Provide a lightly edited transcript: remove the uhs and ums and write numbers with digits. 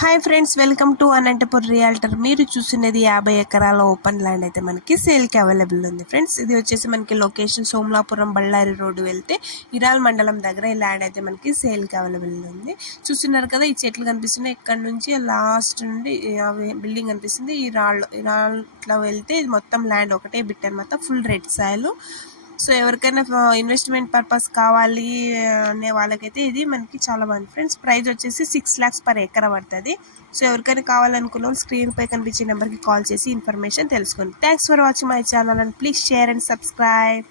Hi friends, welcome to Anantapur realtor. మీరు చూస్తున్నది 50 ఎకరాల ఓపెన్ ల్యాండ్ అయితే మనకి సేల్కి అవైలబుల్ ఉంది ఫ్రెండ్స్. ఇది వచ్చేసి మనకి లొకేషన్ సోమలాపురం బళ్ళారి రోడ్డు వెళ్తే ఇరాల్ మండలం దగ్గర ఈ ల్యాండ్ అయితే మనకి సేల్కి అవైలబుల్ ఉంది. చూస్తున్నారు కదా, ఈ చెట్లు కనిపిస్తున్నాయి. ఇక్కడ నుంచి లాస్ట్ నుండి బిల్డింగ్ కనిపిస్తుంది. ఈ రాళ్ళలో వెళ్తే ఇది మొత్తం ల్యాండ్ ఒకటే బిట్ అనమాట, ఫుల్ రెడ్ సాయిల్. సో ఎవరికైనా ఇన్వెస్ట్మెంట్ పర్పస్ కావాలి అనే వాళ్ళకైతే ఇది మనకి చాలా బాగుంది ఫ్రెండ్స్. ప్రైస్ వచ్చేసి 6 lakhs per ఎకరా పడుతుంది. సో ఎవరికైనా కావాలనుకున్న వాళ్ళు స్క్రీన్ పై కనిపించే నెంబర్కి కాల్ చేసి ఇన్ఫర్మేషన్ తెలుసుకోండి. Thanks for watching my channel and please share and subscribe.